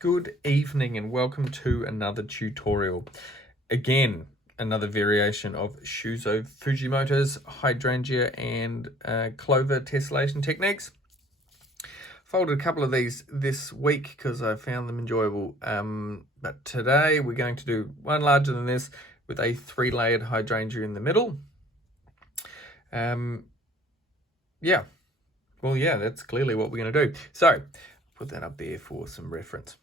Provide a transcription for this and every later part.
Good evening and welcome to another tutorial. Again, another variation of Shuzo Fujimoto's Hydrangea and Clover tessellation techniques. Folded a couple of these this week because I found them enjoyable. But today we're going to do one larger than this with a 3-layered hydrangea in the middle. That's clearly what we're going to do. So, put that up there for some reference.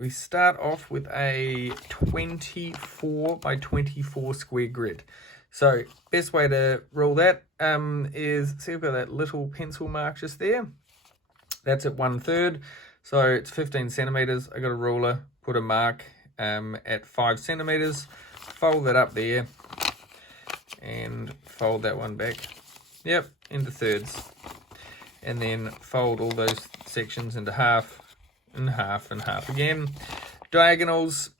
We start off with a 24 by 24 square grid. So, best way to rule that is, see, I've got that little pencil mark just there. That's at 1/3. So, it's 15 centimeters. I got a ruler, put a mark at 5 centimeters, fold that up there, and fold that one back. Yep, into thirds. And then fold all those sections into half and half and half again. Diagonals,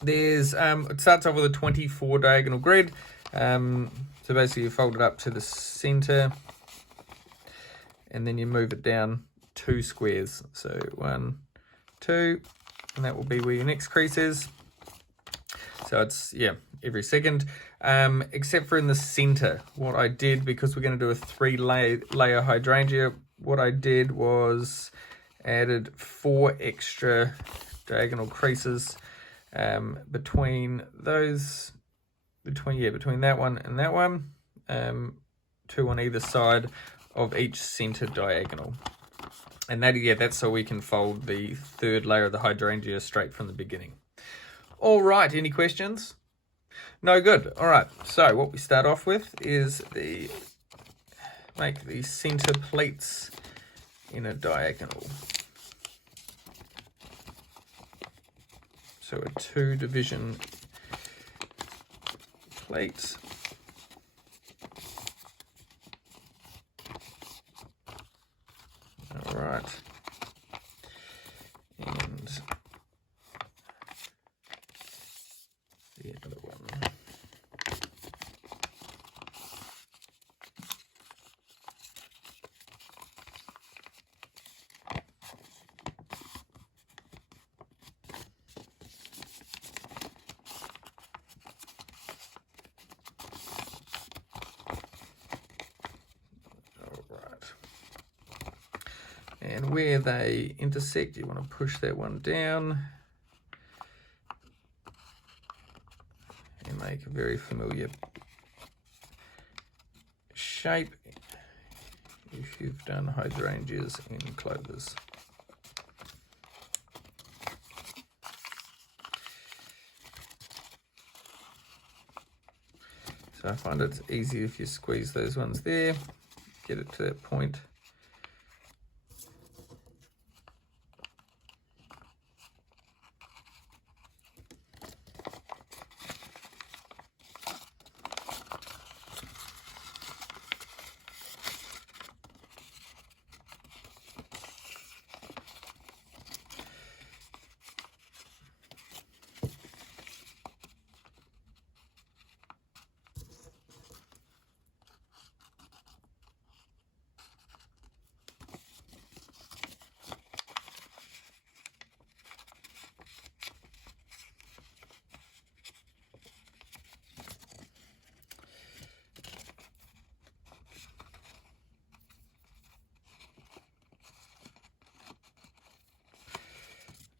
there's it starts off with a 24 diagonal grid. So basically you fold it up to the center and then you move it down 2 squares. So 1, 2, and that will be where your next crease is. So it's, every second, except for in the center. What I did, because we're going to do a 3-layer hydrangea, what I did was added 4 extra diagonal creases between that one and that one, 2 on either side of each center diagonal. And that's so we can fold the 3rd layer of the hydrangea straight from the beginning. All right, any questions? No, good. All right, so what we start off with is make the center pleats in a diagonal. So a 2-division plate. All right. And the other one. And where they intersect, you want to push that one down and make a very familiar shape if you've done hydrangeas and clovers. So I find it's easy if you squeeze those ones there, get it to that point.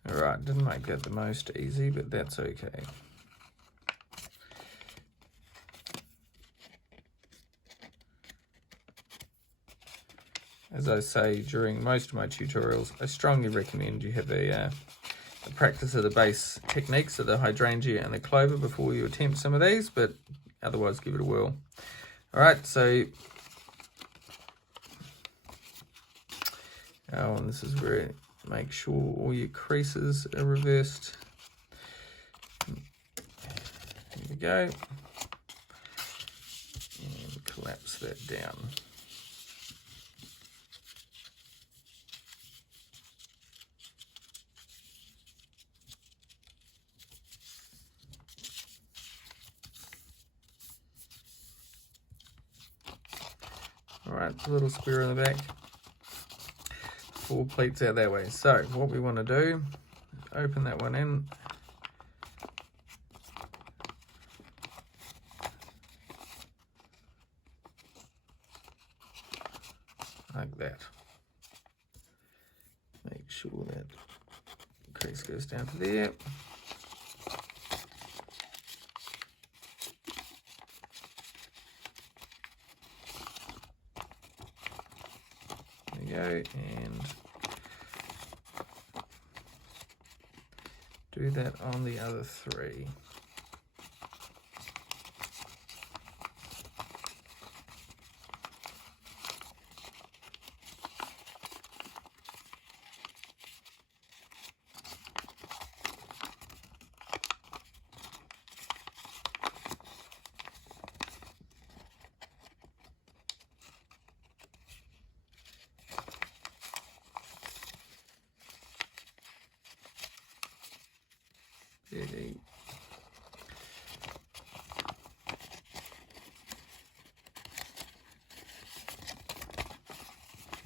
Alright, didn't make that the most easy, but that's okay. As I say during most of my tutorials, I strongly recommend you have a practice of the base techniques of the hydrangea and the clover before you attempt some of these, but otherwise give it a whirl. Alright, so and this is where make sure all your creases are reversed. There we go. And collapse that down. All right, a little square in the back. 4 pleats out that way. So what we want to do is open that one in. Like that. Make sure that crease goes down to there. There we go, and do that on the other 3.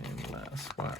And last one.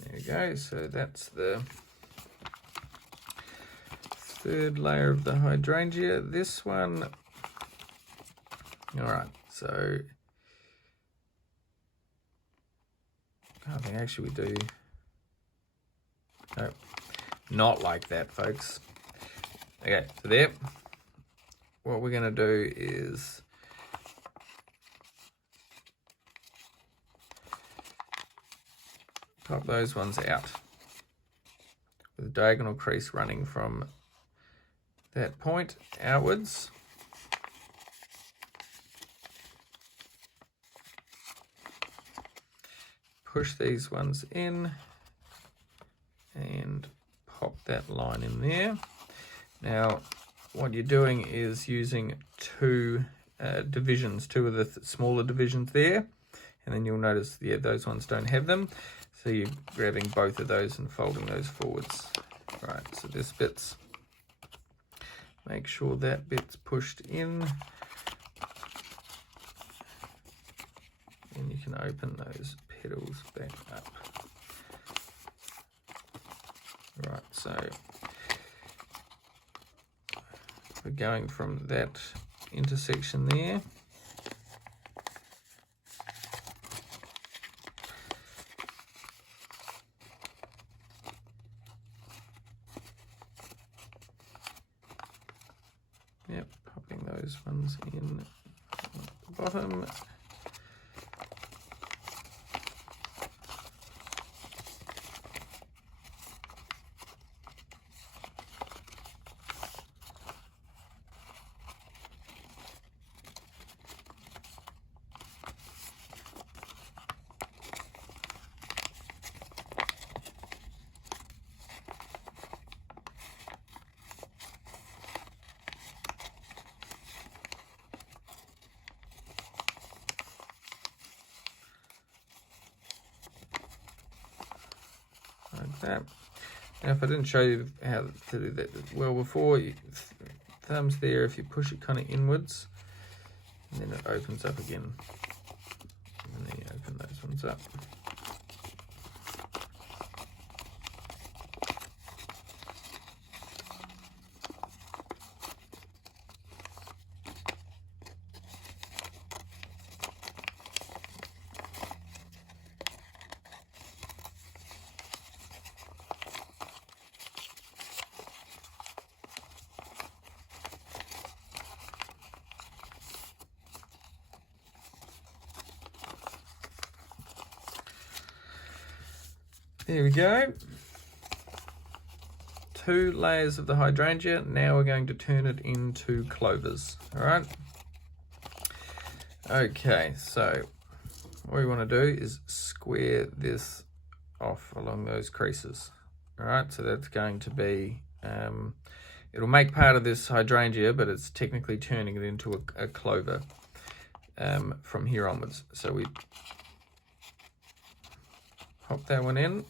There we go, so that's the 3rd layer of the hydrangea. This one, all right, so I think actually we do, no, not like that, folks. Okay, so there, what we're gonna do is pop those ones out with a diagonal crease running from that point outwards. Push these ones in and pop that line in there. Now, what you're doing is using 2 divisions, 2 of the smaller divisions there, and then you'll notice, yeah, those ones don't have them. So you're grabbing both of those and folding those forwards. Right, so this bit's, make sure that bit's pushed in. And you can open those petals back up. Right, so we're going from that intersection there. Yep, popping those ones in at the bottom. Like that. Now, if I didn't show you how to do that well before, thumbs there, if you push it kind of inwards, and then it opens up again. And then you open those ones up. There we go. 2 layers of the hydrangea. Now we're going to turn it into clovers. All right. Okay, so what we want to do is square square this off along those creases. All right, so that's going to be, it'll make part of this hydrangea, but it's technically turning it into a clover from here onwards. So we pop that one in.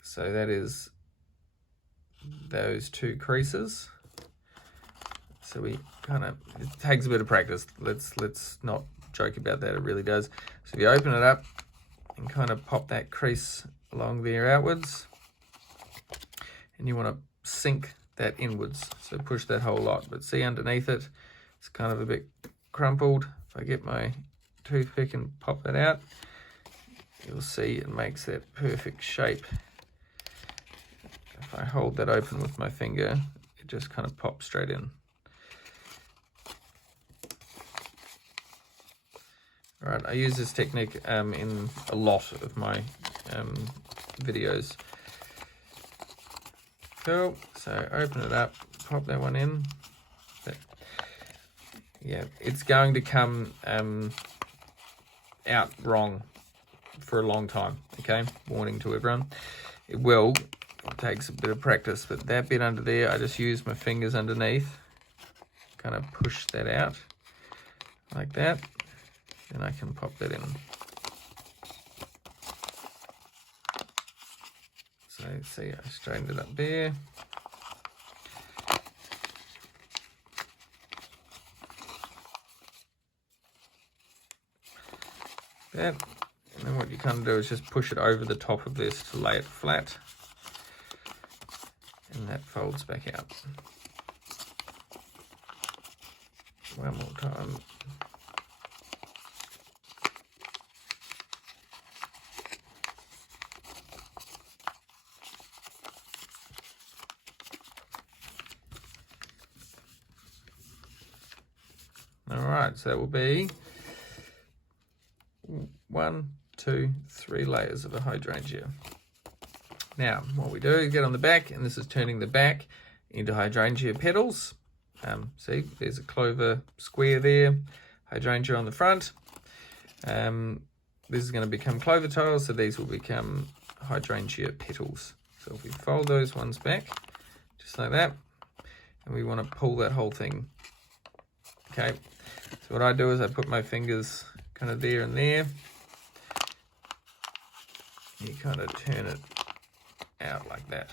So that is those two creases. So we kind of, it takes a bit of practice. Let's not joke about that, it really does. So if you open it up and kind of pop that crease along there outwards, and you want to sink that inwards, so push that whole lot. But see underneath it, it's kind of a bit crumpled. If I get my toothpick and pop that out, you'll see it makes that perfect shape. If I hold that open with my finger, it just kind of pops straight in. All right, I use this technique in a lot of my videos. Cool, so open it up, pop that one in. Yeah, it's going to come out wrong for a long time, okay? Warning to everyone. It will, it takes a bit of practice, but that bit under there, I just use my fingers underneath, kind of push that out like that. Then I can pop that in. So see, I straightened it up there. That, and then what you kind of do is just push it over the top of this to lay it flat. And that folds back out. One more time. Alright, so that will be 1, 2, 3 layers of a hydrangea. Now, what we do is get on the back, and this is turning the back into hydrangea petals. See, there's a clover square there, hydrangea on the front. This is going to become clover tiles, so these will become hydrangea petals. So if we fold those ones back, just like that, and we want to pull that whole thing. Okay, so what I do is I put my fingers kind of there and there. You kind of turn it out like that.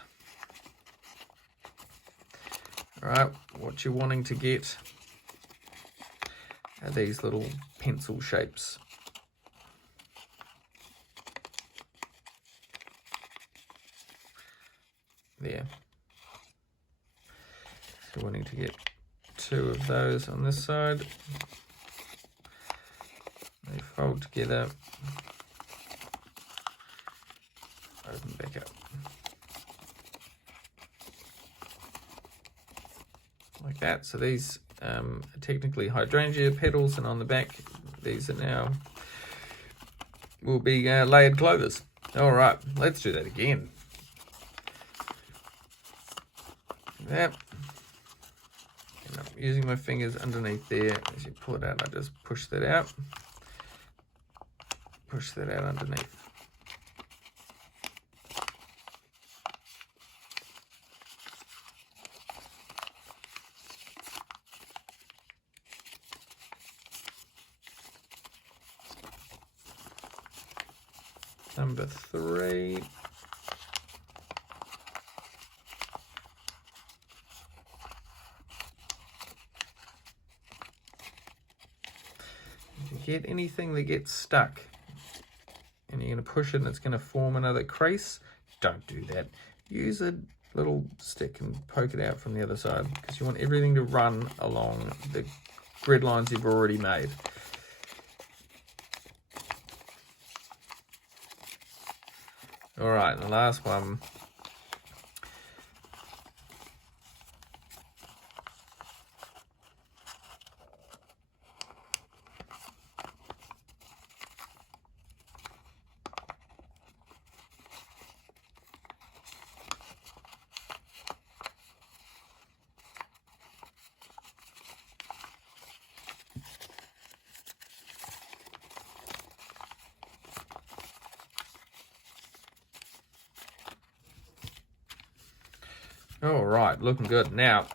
All right, what you're wanting to get are these little pencil shapes. There. So wanting to get 2 of those on this side. They fold together. Open back up. Like that. So these are technically hydrangea petals, and on the back, these are now will be layered clovers. All right, let's do that again. That. And I'm using my fingers underneath there. As you pull it out, I just push that out. Push that out underneath. Number 3. If you get anything that gets stuck and you're going to push it and it's going to form another crease, don't do that. Use a little stick and poke it out from the other side, because you want everything to run along the grid lines you've already made. All right, the last one. All right, looking good. Now,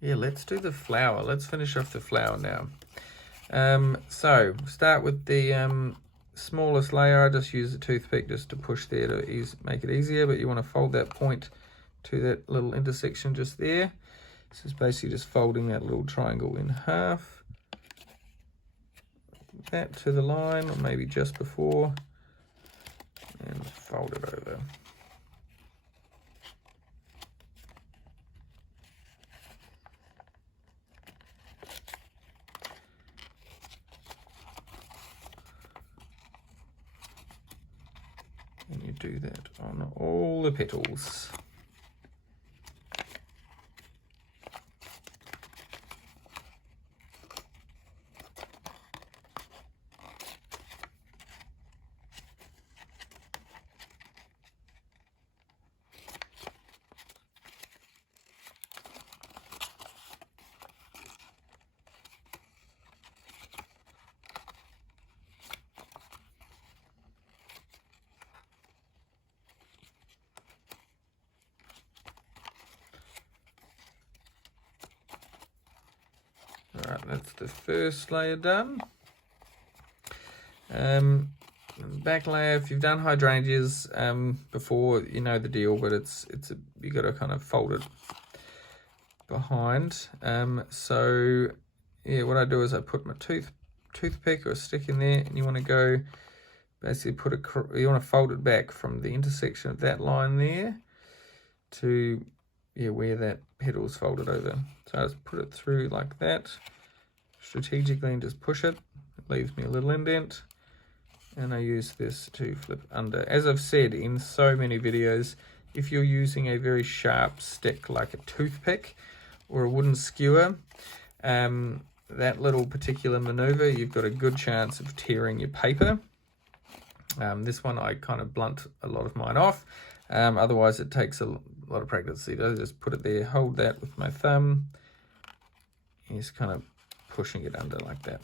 yeah, let's do the flower. Let's finish off the flower now. So start with the smallest layer. I just use a toothpick just to push there to make it easier, but you want to fold that point to that little intersection just there. So it's basically just folding that little triangle in half. That to the line, or maybe just before, and fold it over. And you do that on all the petals. All right, that's the first layer done. Back layer, if you've done hydrangeas before, you know the deal, but you got to kind of fold it behind. So yeah, what I do is I put my toothpick or a stick in there, and you want to go basically you want to fold it back from the intersection of that line there to where that petal is folded over. So I just put it through like that strategically and just push it. It leaves me a little indent, and I use this to flip under. As I've said in so many videos, if you're using a very sharp stick like a toothpick or a wooden skewer, that little particular maneuver, you've got a good chance of tearing your paper. This one I kind of blunt a lot of mine off. Otherwise it takes a lot of practice. So I just put it there, hold that with my thumb, and just kind of pushing it under like that.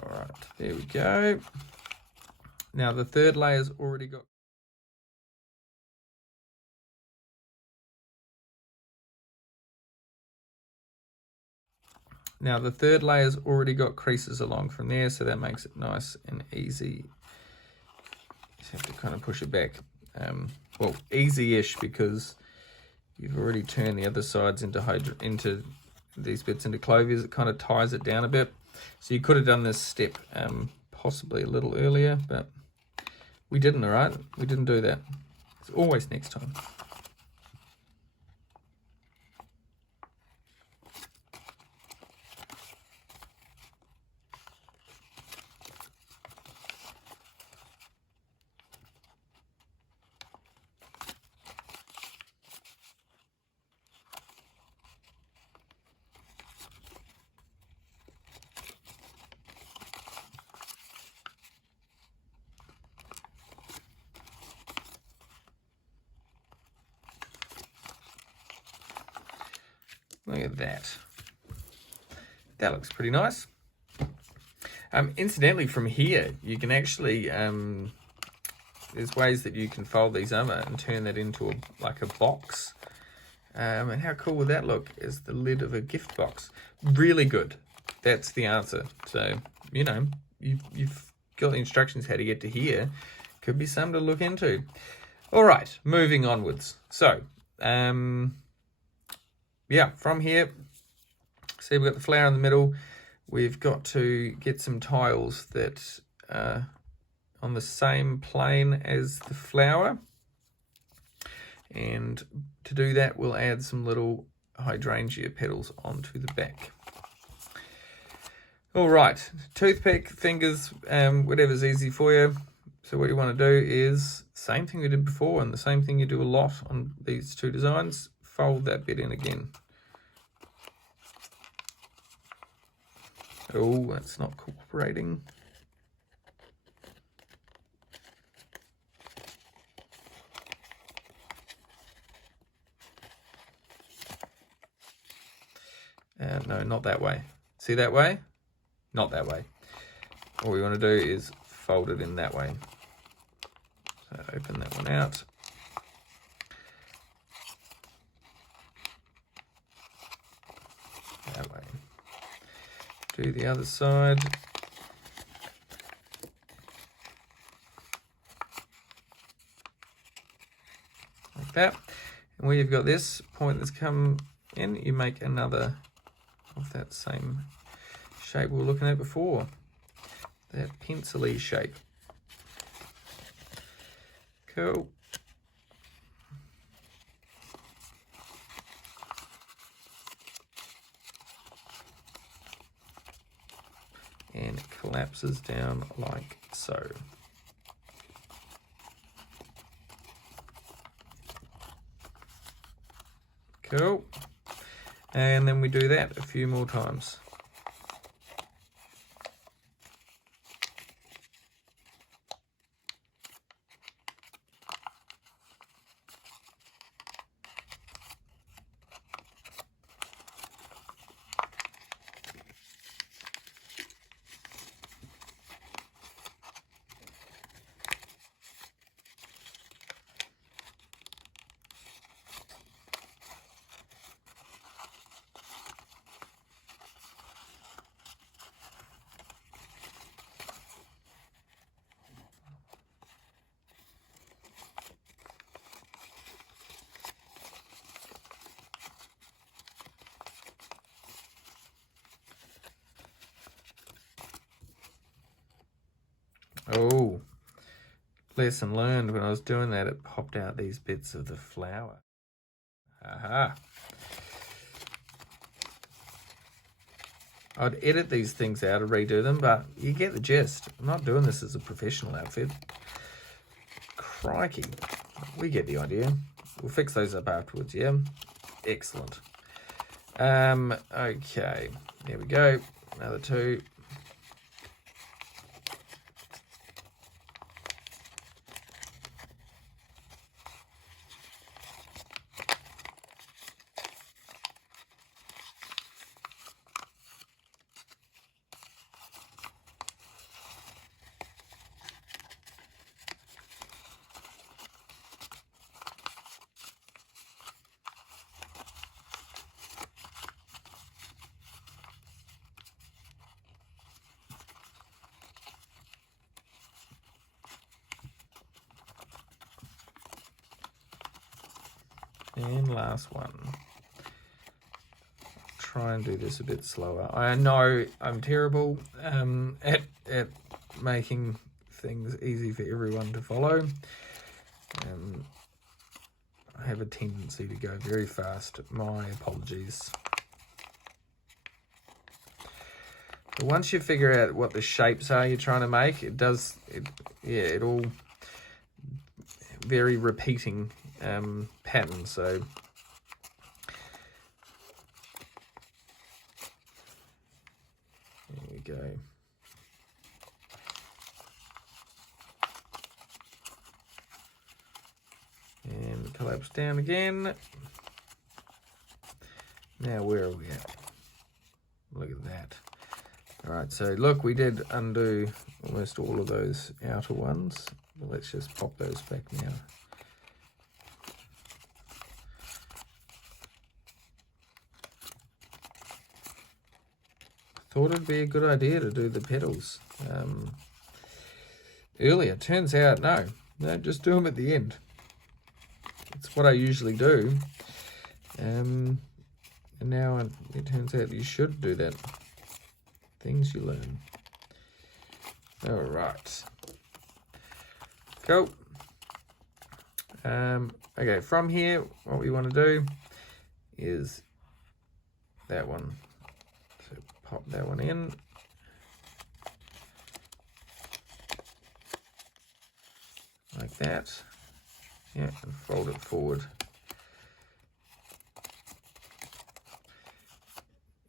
All right, there we go. Now the third layer's already got creases along from there, so that makes it nice and easy. Just have to kind of push it back. Well, easy-ish, because you've already turned the other sides into these bits into clovers. It kind of ties it down a bit. So you could have done this step possibly a little earlier, but we didn't, all right? We didn't do that. It's always next time. Look at that. That looks pretty nice. Incidentally, from here, you can actually, there's ways that you can fold these over and turn that into like a box. And how cool would that look as the lid of a gift box? Really good. That's the answer. So, you know, you've got the instructions how to get to here. Could be something to look into. All right, moving onwards. So, yeah, from here, see we've got the flower in the middle. We've got to get some tiles that are on the same plane as the flower. And to do that, we'll add some little hydrangea petals onto the back. All right, toothpick, fingers, whatever's easy for you. So what you want to do is, same thing we did before, and the same thing you do a lot on these two designs, fold that bit in again. Oh, that's not cooperating. No, not that way. See that way? Not that way. All we want to do is fold it in that way. So open that one out. That way. Do the other side. Like that. And where you've got this point that's come in, you make another of that same shape we were looking at before. That pencil-y shape. Cool. And it collapses down like so. Cool. And then we do that a few more times. Oh, lesson learned. When I was doing that, it popped out these bits of the flower. Aha. I'd edit these things out and redo them, but you get the gist. I'm not doing this as a professional outfit. Crikey. We get the idea. We'll fix those up afterwards, yeah? Excellent. Okay. There we go. Another two. And last one. Try and do this a bit slower. I know I'm terrible at making things easy for everyone to follow. I have a tendency to go very fast. My apologies. But once you figure out what the shapes are you're trying to make, it all very repeating pattern. So there we go. And collapse down again. Now where are we at? Look at that. All right, so look, we did undo almost all of those outer ones. Let's just pop those back now. thought it'd be a good idea to do the petals earlier. Turns out, no, just do them at the end. It's what I usually do. And now it turns out you should do that. Things you learn. All right. Cool. Okay, from here, what we want to do is that one. So pop that one in. Like that. Yeah, and fold it forward.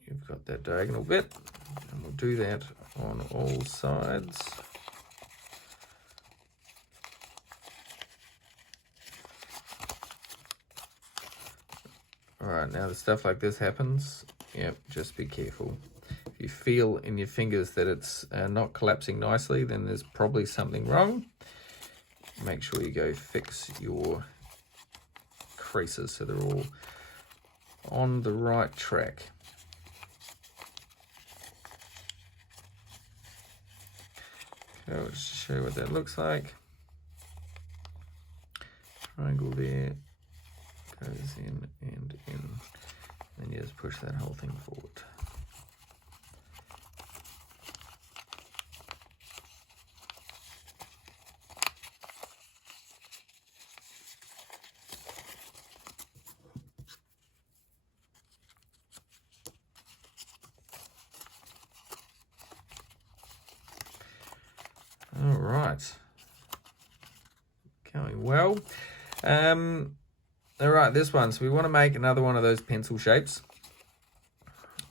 You've got that diagonal bit, and we'll do that on all sides. All right, now the stuff like this happens, yep, just be careful. If you feel in your fingers that it's not collapsing nicely, then there's probably something wrong. Make sure you go fix your creases so they're all on the right track. Okay, I'll just show you what that looks like. Triangle there, goes in and in. Then you just push that whole thing forward. All right, going well. All right, this one. So we want to make another one of those pencil shapes,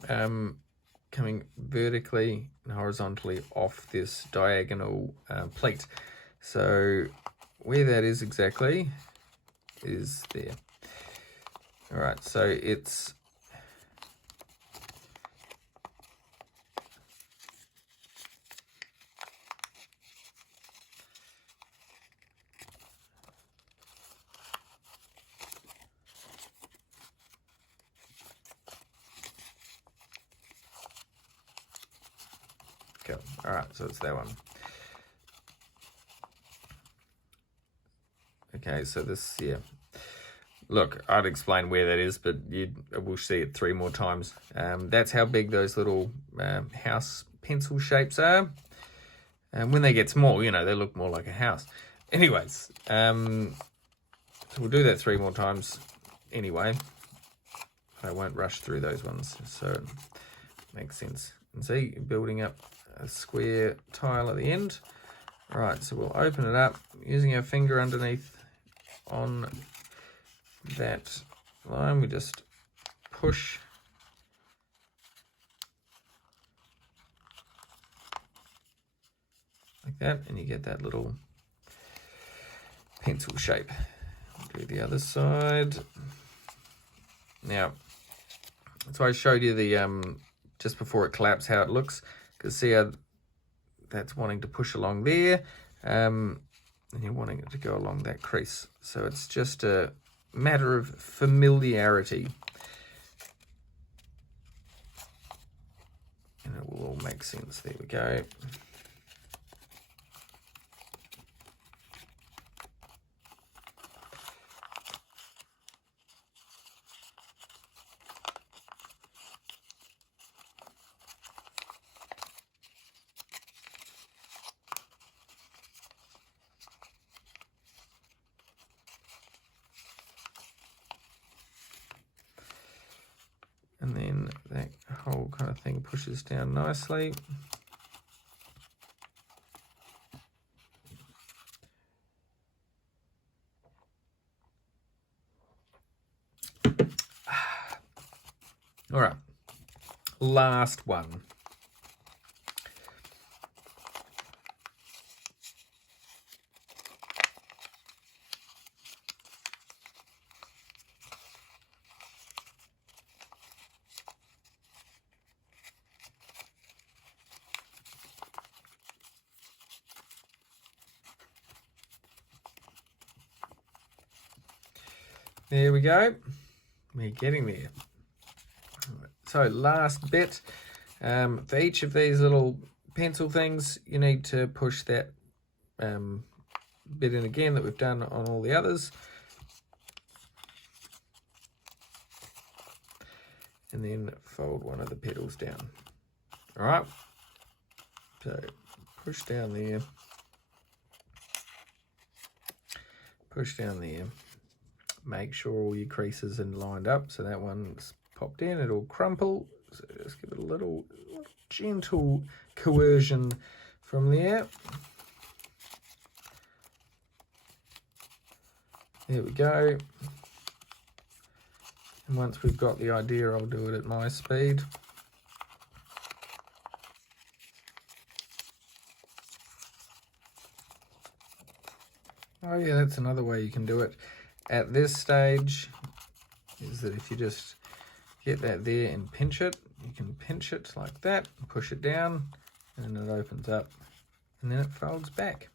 coming vertically and horizontally off this diagonal pleat. So where that is exactly is there. All right, so it's cool. All right, so it's that one. Okay, so this, yeah. Look, I'd explain where that is, but we'll see it 3 more times. That's how big those little house pencil shapes are. And when they get small, you know, they look more like a house. Anyways, so we'll do that 3 more times anyway. I won't rush through those ones, so it makes sense. And see, building up a square tile at the end. All right, so we'll open it up using our finger underneath on that line. We just push like that, and you get that little pencil shape. Do the other side. Now, that's why I showed you the just before it collapsed how it looks, because see how that's wanting to push along there, and you're wanting it to go along that crease. So it's just a matter of familiarity, and it will all make sense. There we go. And then that whole kind of thing pushes down nicely. All right, last one. There we go. We're getting there. So last bit, For each of these little pencil things, you need to push that bit in again that we've done on all the others. And then fold one of the petals down. All right, so push down there, push down there, make sure all your creases are lined up. So that one's popped in, it'll crumple. So just give it a little gentle coercion from there. There we go. And once we've got the idea, I'll do it at my speed. Oh yeah, that's another way you can do it at this stage, is that if you just get that there and pinch it, you can pinch it like that, push it down, and then it opens up, and then it folds back.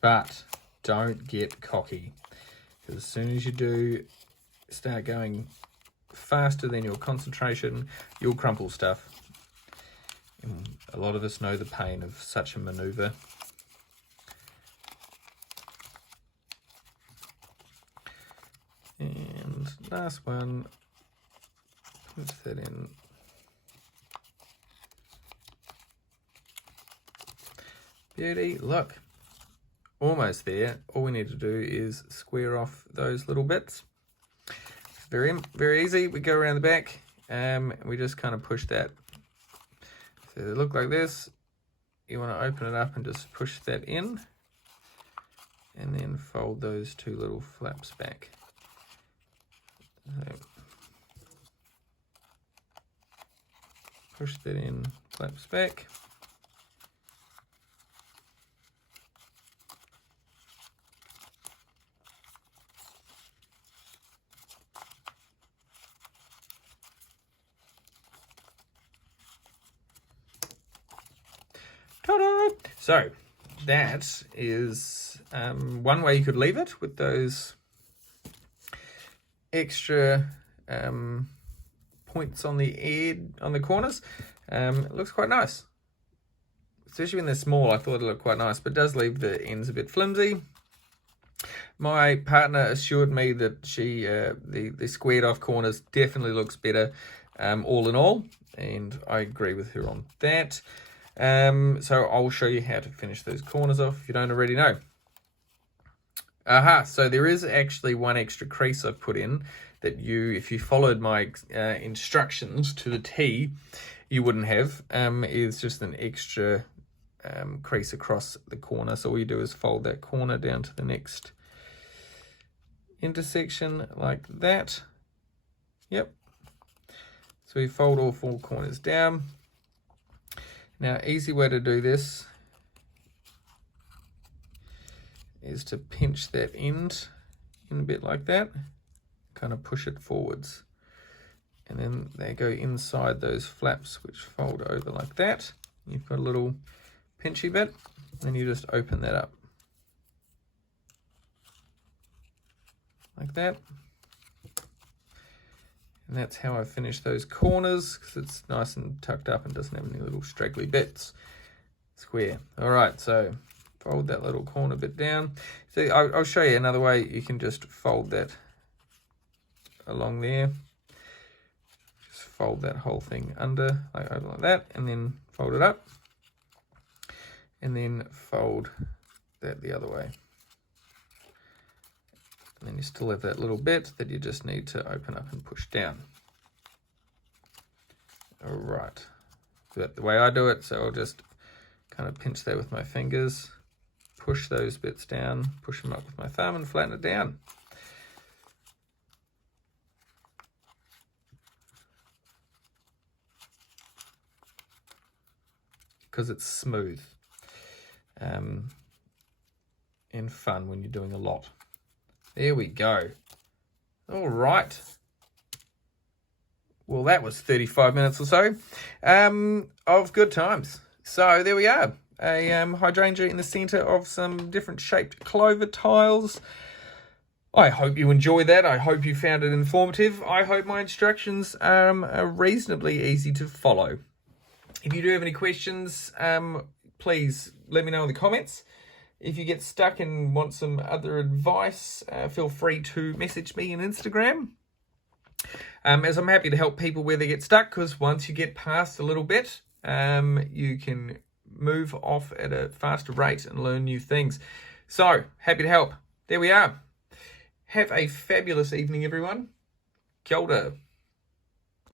But don't get cocky, because as soon as you do start going faster than your concentration, you'll crumple stuff. And a lot of us know the pain of such a maneuver. And last one, pinch that in. Beauty, look. Almost there. All we need to do is square off those little bits. Very, very easy. We go around the back and we just kind of push that. So they look like this. You want to open it up and just push that in, and then fold those two little flaps back. So push that in, flaps back. Ta-da! So that is one way you could leave it, with those extra points on the corners. It looks quite nice, especially when they're small. I thought it looked quite nice, but it does leave the ends a bit flimsy. My partner assured me that she the squared off corners definitely looks better all in all, and I agree with her on that. So I'll show you how to finish those corners off if you don't already know. So there is actually one extra crease I've put in that if you followed my instructions to the T, you wouldn't have. It's just an extra crease across the corner. So all you do is fold that corner down to the next intersection like that. Yep. So we fold all four corners down. Now, easy way to do this is to pinch that end in a bit like that, kind of push it forwards. And then they go inside those flaps, which fold over like that. You've got a little pinchy bit, and you just open that up. Like that. And that's how I finish those corners, because it's nice and tucked up and doesn't have any little straggly bits. Square. All right, so fold that little corner bit down. So I'll show you another way. You can just fold that along there. Just fold that whole thing under, over like that, and then fold it up. And then fold that the other way. And then you still have that little bit that you just need to open up and push down. All right, so that's the way I do it. So I'll just kind of pinch that with my fingers, push those bits down, push them up with my thumb and flatten it down. Because it's smooth and fun when you're doing a lot. There we go. All right. Well, that was 35 minutes or so of good times. So there we are. A hydrangea in the center of some different shaped clover tiles. I hope you enjoyed that. I hope you found it informative. I hope my instructions are reasonably easy to follow. If you do have any questions, please let me know in the comments. If you get stuck and want some other advice, feel free to message me on Instagram. As I'm happy to help people where they get stuck, because once you get past a little bit, you can move off at a faster rate and learn new things. So, happy to help. There we are. Have a fabulous evening, everyone. Kia ora.